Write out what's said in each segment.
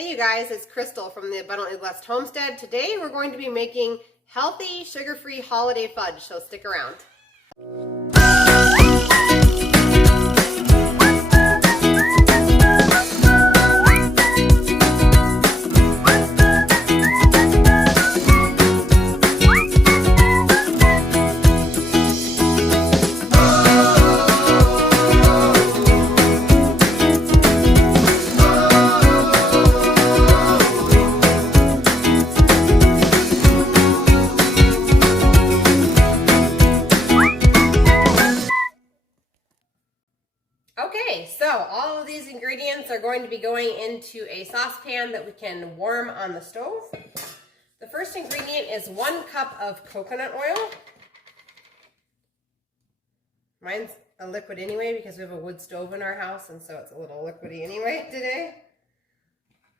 Hey you guys, it's Crystal from the Abundantly Blessed Homestead. Today we're going to be making healthy, sugar-free holiday fudge, so stick around. Okay, so all of these ingredients are going to be going into a saucepan that we can warm on the stove. The first ingredient is 1 cup of coconut oil. Mine's a liquid anyway because we have a wood stove in our house, and so it's a little liquidy anyway today.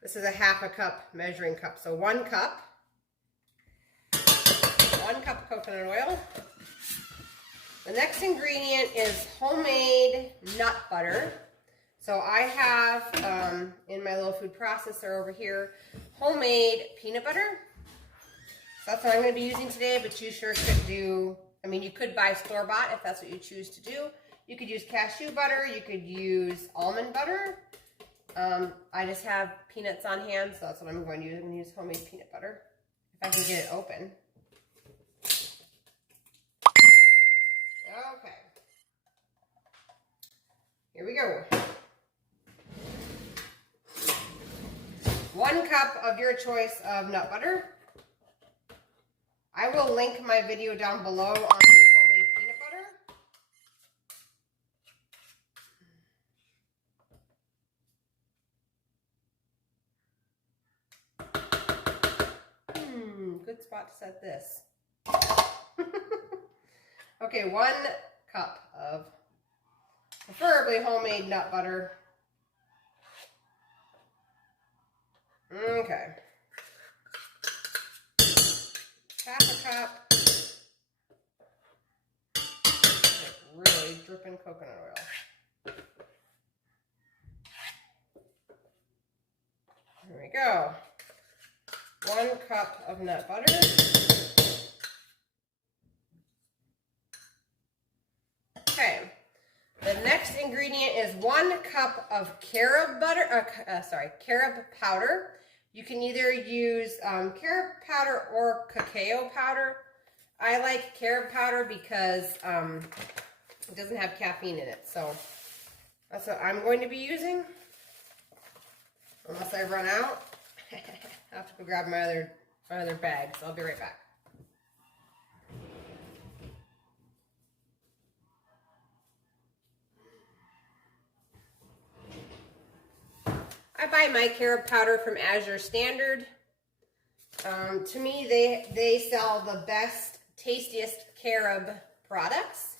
This is a 1/2 cup measuring cup, so 1 cup. 1 cup of coconut oil. The next ingredient is homemade nut butter. So I have, in my little food processor over here, homemade peanut butter. So that's what I'm going to be using today, but you sure could do, you could buy store-bought if that's what you choose to do. You could use cashew butter, you could use almond butter. I just have peanuts on hand, so that's what I'm going to use. I'm going to use homemade peanut butter, if I can get it open. Okay, here we go. 1 cup of your choice of nut butter. I will link my video down below on the homemade peanut butter. Good spot to set this. Okay, 1 cup of preferably homemade nut butter. Okay. 1/2 cup. Really dripping coconut oil. There we go. 1 cup of nut butter. Okay, the next ingredient is 1 cup of carob powder. You can either use carob powder or cacao powder. I like carob powder because it doesn't have caffeine in it, so that's what I'm going to be using. Unless I run out, I have to go grab my other bag, so I'll be right back. I buy my carob powder from Azure Standard. To me, they sell the best, tastiest carob products.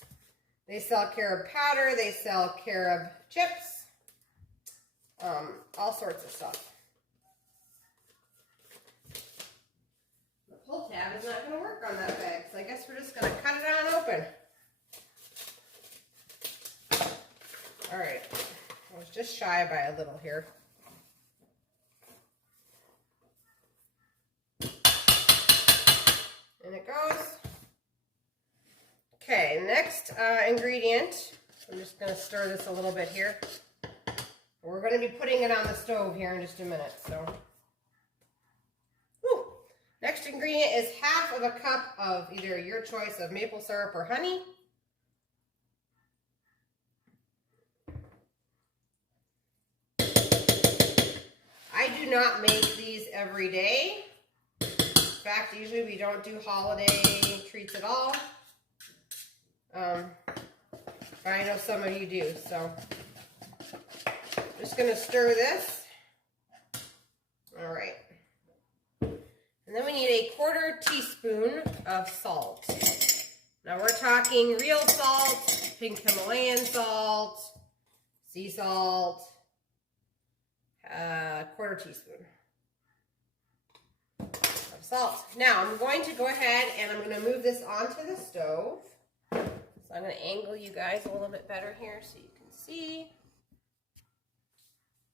They sell carob powder, they sell carob chips, all sorts of stuff. The pull tab is not going to work on that bag, so I guess we're just going to cut it on open. All right, I was just shy by a little here. And it goes. Okay, next ingredient. I'm just going to stir this a little bit here. We're going to be putting it on the stove here in just a minute. So, next ingredient is 1/2 cup of either your choice of maple syrup or honey. I do not make these every day. In fact, usually we don't do holiday treats at all. But I know some of you do, so just going to stir this. All right. And then we need a 1/4 teaspoon of salt. Now we're talking real salt, pink Himalayan salt, sea salt, 1/4 teaspoon. Salt. Now I'm going to go ahead and I'm going to move this onto the stove. So I'm going to angle you guys a little bit better here so you can see.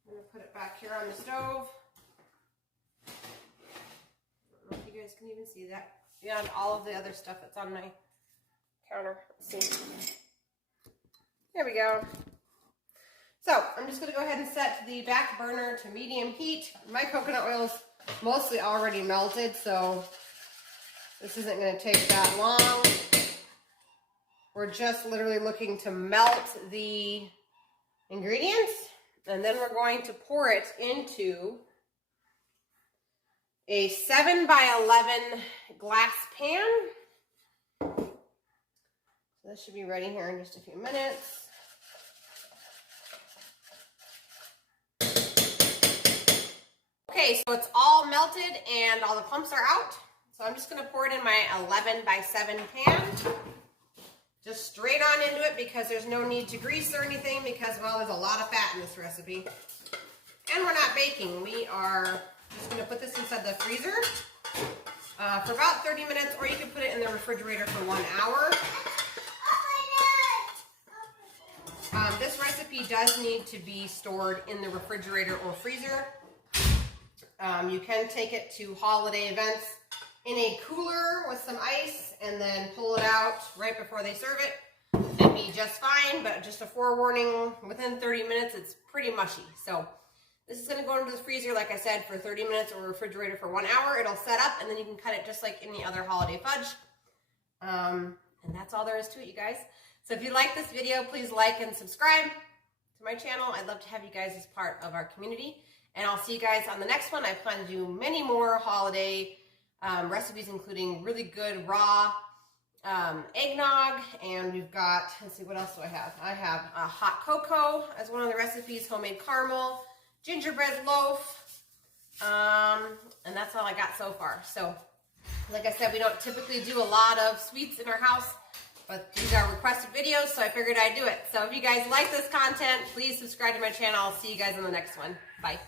I'm going to put it back here on the stove. can even see that beyond all of the other stuff that's on my counter. Let's see. There we go. So I'm just going to go ahead and set the back burner to medium heat. My coconut oil is mostly already melted, so this isn't going to take that long. We're just literally looking to melt the ingredients, and then we're going to pour it into a 7 by 11 glass pan. So this should be ready here in just a few minutes. Okay, so it's all melted and all the clumps are out. So I'm just going to pour it in my 11 by 7 pan. Just straight on into it because there's no need to grease or anything because, well, there's a lot of fat in this recipe. And we're not baking. We are just going to put this inside the freezer for about 30 minutes, or you can put it in the refrigerator for 1 hour. This recipe does need to be stored in the refrigerator or freezer. You can take it to holiday events in a cooler with some ice and then pull it out right before they serve it and be just fine, but just a forewarning, within 30 minutes it's pretty mushy. So this is going to go into the freezer, like I said, for 30 minutes or refrigerator for 1 hour. It'll set up and then you can cut it just like any other holiday fudge. And that's all there is to it, you guys. So if you like this video, please like and subscribe to my channel. I'd love to have you guys as part of our community. And I'll see you guys on the next one. I plan to do many more holiday recipes, including really good raw eggnog. And we've got, let's see, what else do I have? I have hot cocoa as one of the recipes, homemade caramel, gingerbread loaf, and that's all I got so far. So, like I said, we don't typically do a lot of sweets in our house, but these are requested videos, so I figured I'd do it. So if you guys like this content, please subscribe to my channel. I'll see you guys on the next one. Bye.